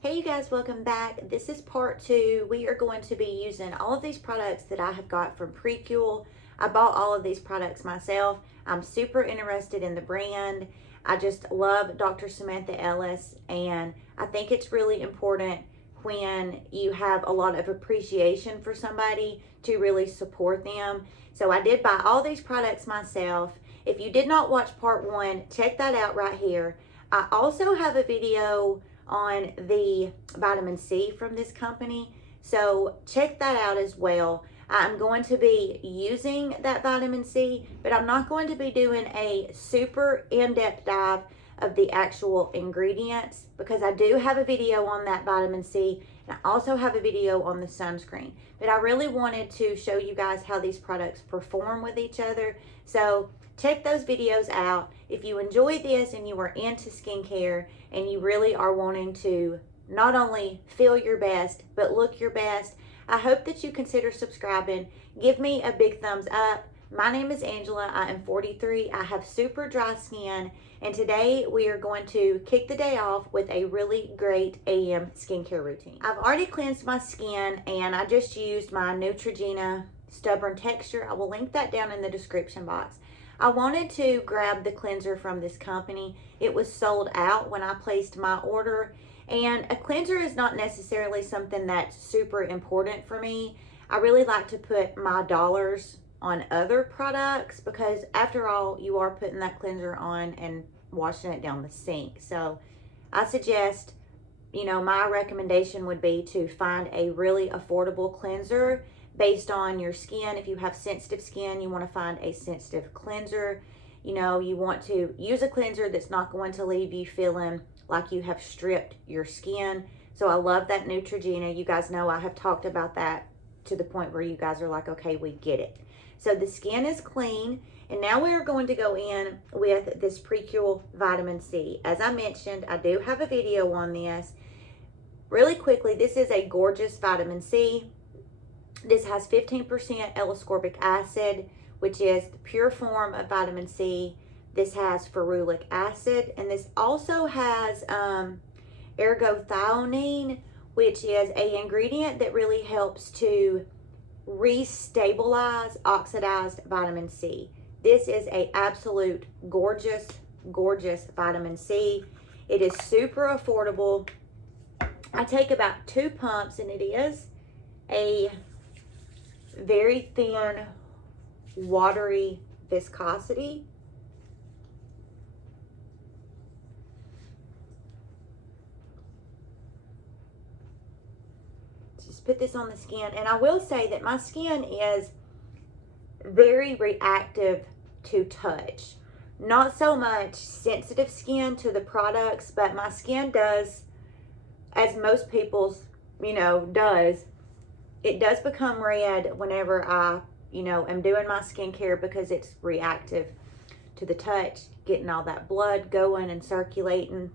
Hey you guys, welcome back. This is part 2. We are going to be using all of these products that I have got from Prequel. I bought all of these products myself. I'm super interested in the brand. I just love Dr. Samantha Ellis, and I think it's really important when you have a lot of appreciation for somebody to really support them. So I did buy all these products myself. If you did not watch part 1, check that out right here. I also have a video on the vitamin C from this company, so check that out as well. I'm going to be using that vitamin C, but I'm not going to be doing a super in-depth dive of the actual ingredients because I do have a video on that vitamin C, and I also have a video on the sunscreen. But I really wanted to show you guys how these products perform with each other, so check those videos out. If you enjoy this and you are into skincare and you really are wanting to not only feel your best, but look your best, I hope that you consider subscribing. Give me a big thumbs up. My name is Angela. I am 43. I have super dry skin, and today we are going to kick the day off with a really great AM skincare routine. I've already cleansed my skin, and I just used my Neutrogena Stubborn Texture. I will link that down in the description box. I wanted to grab the cleanser from this company. It was sold out when I placed my order, and a cleanser is not necessarily something that's super important for me. I really like to put my dollars on other products because after all, you are putting that cleanser on and washing it down the sink. So I suggest, my recommendation would be to find a really affordable cleanser based on your skin. If you have sensitive skin, you want to find a sensitive cleanser. You want to use a cleanser that's not going to leave you feeling like you have stripped your skin. So I love that Neutrogena. You guys know I have talked about that to the point where you guys are like, okay, we get it. So the skin is clean, and now we are going to go in with this Prequel vitamin C. As I mentioned, I do have a video on this. Really quickly, this is a gorgeous vitamin C. This has 15% L-ascorbic acid, which is the pure form of vitamin C. This has ferulic acid, and this also has ergothioneine, which is an ingredient that really helps to restabilize oxidized vitamin C. This is an absolute gorgeous, gorgeous vitamin C. It is super affordable. I take about 2 pumps, and it is a very thin, watery viscosity. Just put this on the skin, and I will say that my skin is very reactive to touch. Not so much sensitive skin to the products, but my skin does, as most people's, does, it does become red whenever I, am doing my skincare because it's reactive to the touch, getting all that blood going and circulating.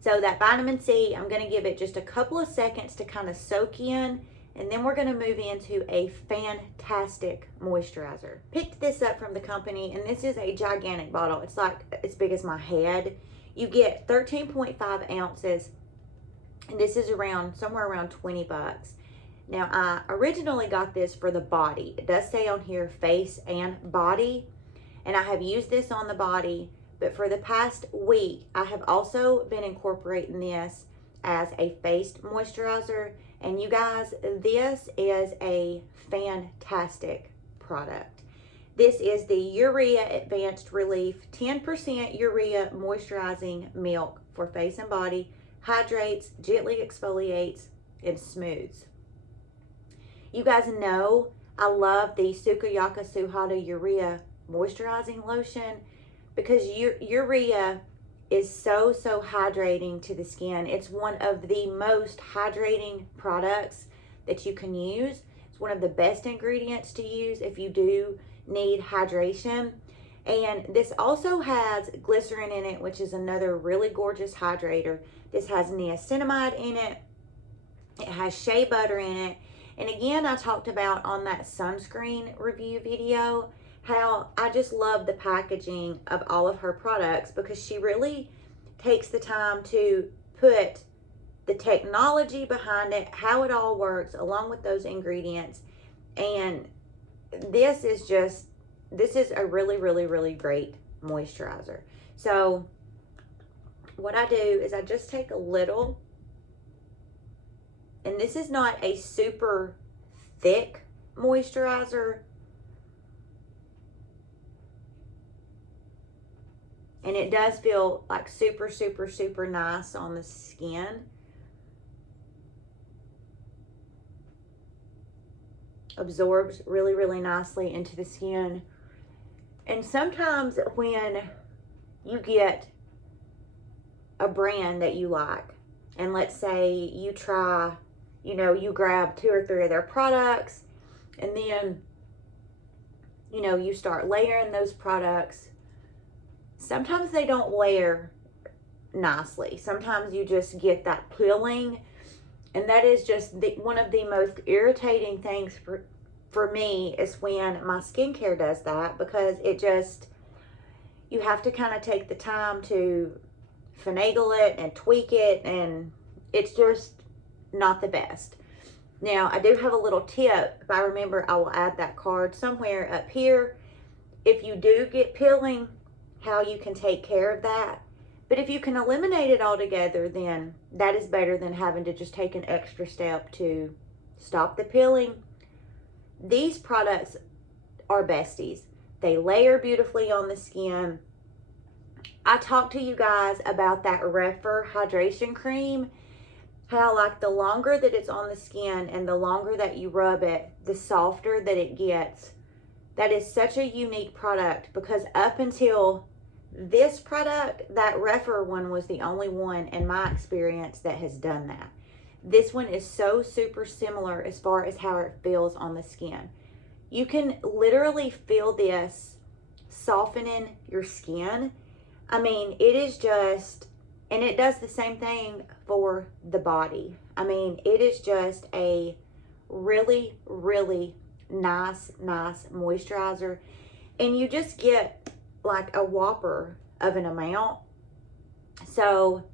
So that vitamin C, I'm going to give it just a couple of seconds to kind of soak in, and then we're going to move into a fantastic moisturizer. Picked this up from the company, and this is a gigantic bottle. It's like as big as my head. You get 13.5 ounces, and this is somewhere around 20 bucks. Now, I originally got this for the body. It does say on here face and body, and I have used this on the body, but for the past week, I have also been incorporating this as a face moisturizer, and you guys, this is a fantastic product. This is the Urea Advanced Relief 10% Urea Moisturizing Milk for face and body, hydrates, gently exfoliates, and smooths. You guys know I love the Sukiyaka Suhada Urea Moisturizing Lotion because urea is so hydrating to the skin. It's one of the most hydrating products that you can use. It's one of the best ingredients to use if you do need hydration. And this also has glycerin in it, which is another really gorgeous hydrator. This has niacinamide in it. It has shea butter in it. And again, I talked about on that sunscreen review video how I just love the packaging of all of her products because she really takes the time to put the technology behind it, how it all works, along with those ingredients. And this is a really, really, really great moisturizer. So what I do is I just take a little, and this is not a super thick moisturizer, and it does feel like super, super, super nice on the skin. Absorbs really, really nicely into the skin. And sometimes when you get a brand that you like, and let's say you try, you grab 2 or 3 of their products, and then, you start layering those products. Sometimes they don't layer nicely. Sometimes you just get that peeling, and that is just one of the most irritating things for me is when my skincare does that, because you have to kind of take the time to finagle it and tweak it, and it's just not the best. Now, I do have a little tip. If I remember, I will add that card somewhere up here. If you do get peeling, how you can take care of that. But if you can eliminate it altogether, then that is better than having to just take an extra step to stop the peeling. These products are besties. They layer beautifully on the skin. I talked to you guys about that Refer Hydration Cream, how like the longer that it's on the skin and the longer that you rub it, the softer that it gets. That is such a unique product, because up until this product, that Refer one was the only one in my experience that has done that. This one is so super similar as far as how it feels on the skin. You can literally feel this softening your skin. I mean, it is just, and it does the same thing for the body. I mean, it is just a really, really nice moisturizer. And you just get like a whopper of an amount. So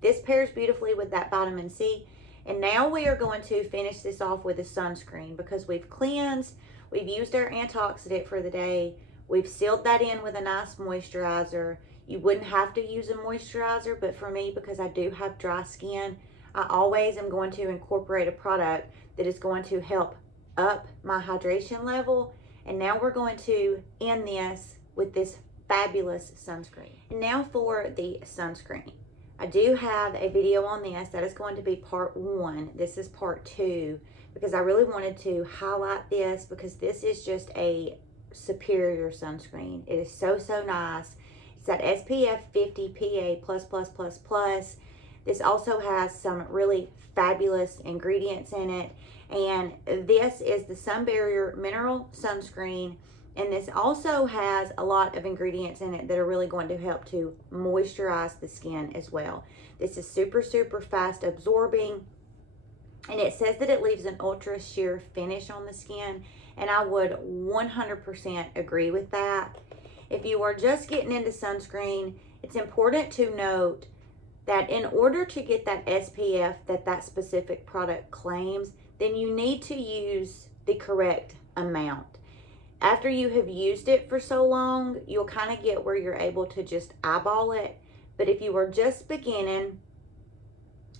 this pairs beautifully with that vitamin C. And now we are going to finish this off with a sunscreen, because we've cleansed, we've used our antioxidant for the day, we've sealed that in with a nice moisturizer. You wouldn't have to use a moisturizer, but for me, because I do have dry skin, I always am going to incorporate a product that is going to help up my hydration level. And now we're going to end this with this fabulous sunscreen. And now for the sunscreen. I do have a video on this. That is going to be part 1. This is part 2, because I really wanted to highlight this, because this is just a superior sunscreen. It is so, so nice. It's that SPF 50 PA++++. This also has some really fabulous ingredients in it. And this is the Sun Barrier Mineral Sunscreen. And this also has a lot of ingredients in it that are really going to help to moisturize the skin as well. This is super, super fast absorbing. And it says that it leaves an ultra sheer finish on the skin. And I would 100% agree with that. If you are just getting into sunscreen, it's important to note that in order to get that SPF that specific product claims, then you need to use the correct amount. After you have used it for so long, you'll kind of get where you're able to just eyeball it. But if you are just beginning,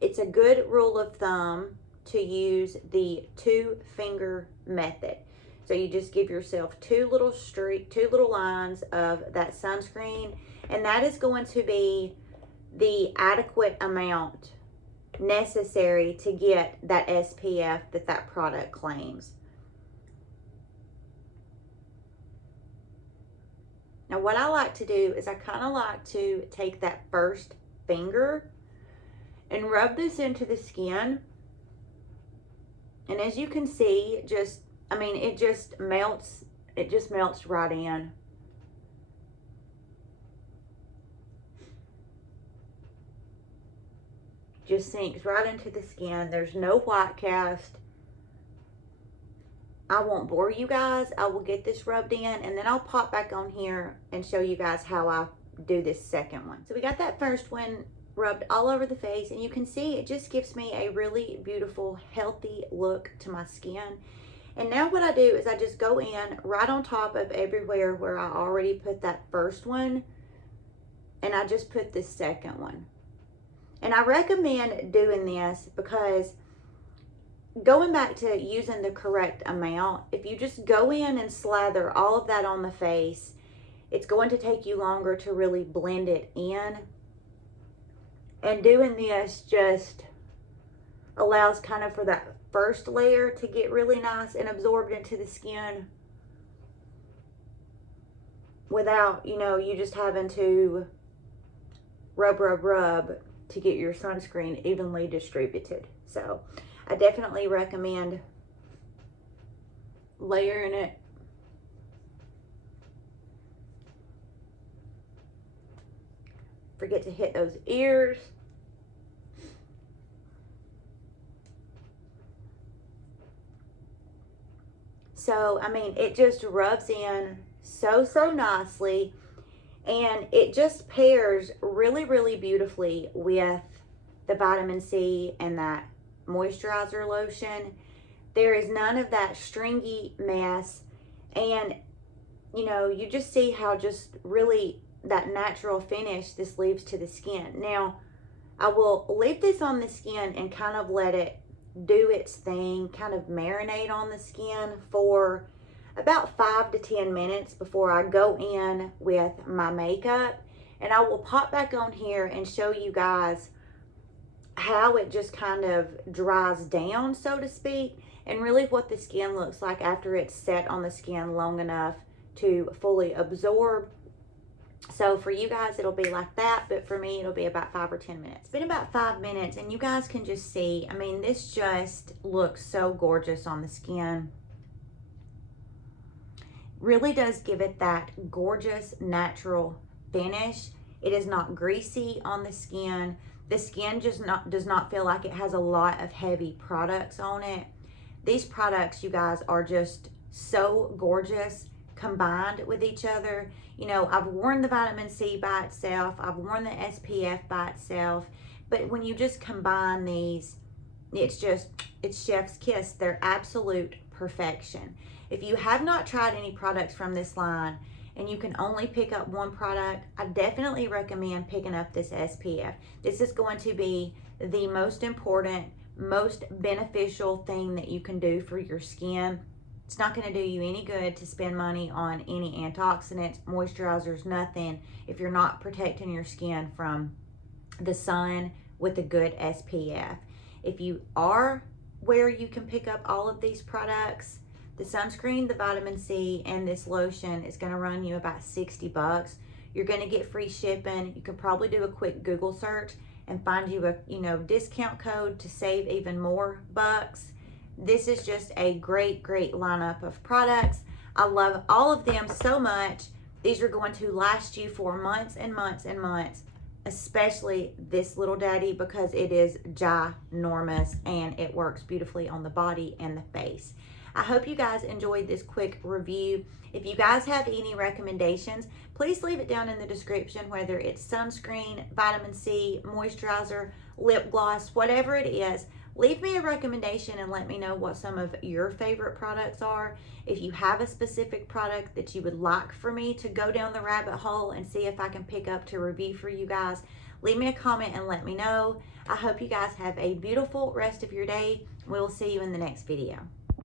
it's a good rule of thumb to use the 2-finger method. So you just give yourself 2 little lines of that sunscreen, and that is going to be the adequate amount necessary to get that SPF that product claims. Now, what I like to do is I kind of like to take that first finger and rub this into the skin. And as you can see, it just melts. It just melts right in. Just sinks right into the skin. There's no white cast. I won't bore you guys. I will get this rubbed in, and then I'll pop back on here and show you guys how I do this second one. So we got that first one rubbed all over the face, and you can see it just gives me a really beautiful, healthy look to my skin. And now what I do is I just go in right on top of everywhere where I already put that first one, and I just put this second one. And I recommend doing this because going back to using the correct amount, if you just go in and slather all of that on the face, it's going to take you longer to really blend it in. And doing this just allows kind of for that first layer to get really nice and absorbed into the skin without, you know, you just having to rub to get your sunscreen evenly distributed. So I definitely recommend layering it. Forget to hit those ears. So, I mean, it just rubs in so nicely, and it just pairs really beautifully with the vitamin C and that moisturizer lotion. There is none of that stringy mess, and, you know, you just see how just really that natural finish this leaves to the skin. Now, I will leave this on the skin and kind of let it do its thing, kind of marinate on the skin for about 5 to 10 minutes before I go in with my makeup. And I will pop back on here and show you guys how it just kind of dries down, so to speak, and really what the skin looks like after it's set on the skin long enough to fully absorb. So for you guys, it'll be like that, but for me, it'll be about 5 or 10 minutes. It's been about 5 minutes, and you guys can just see, I mean, this just looks so gorgeous on the skin. Really does give it that gorgeous natural finish. It is not greasy on the skin. The skin just does not feel like it has a lot of heavy products on it. These products, you guys, are just so gorgeous combined with each other. You know, I've worn the vitamin C by itself, I've worn the SPF by itself, but when you just combine these, it's chef's kiss. They're absolute perfection. If you have not tried any products from this line and you can only pick up one product, I definitely recommend picking up this SPF. This is going to be the most important, most beneficial thing that you can do for your skin. It's not going to do you any good to spend money on any antioxidants, moisturizers, nothing, if you're not protecting your skin from the sun with a good SPF. If you are where you can pick up all of these products, the sunscreen, the vitamin C, and this lotion is going to run you about 60 bucks. You're going to get free shipping. You can probably do a quick Google search and find you a, you know, discount code to save even more bucks. This is just a great lineup of products. I love all of them so much. These are going to last you for months and months and months, especially this little daddy, because it is ginormous and it works beautifully on the body and the face. I hope you guys enjoyed this quick review. If you guys have any recommendations, please leave it down in the description, whether it's sunscreen, vitamin C, moisturizer, lip gloss, whatever it is. Leave me a recommendation and let me know what some of your favorite products are. If you have a specific product that you would like for me to go down the rabbit hole and see if I can pick up to review for you guys, leave me a comment and let me know. I hope you guys have a beautiful rest of your day. We'll see you in the next video.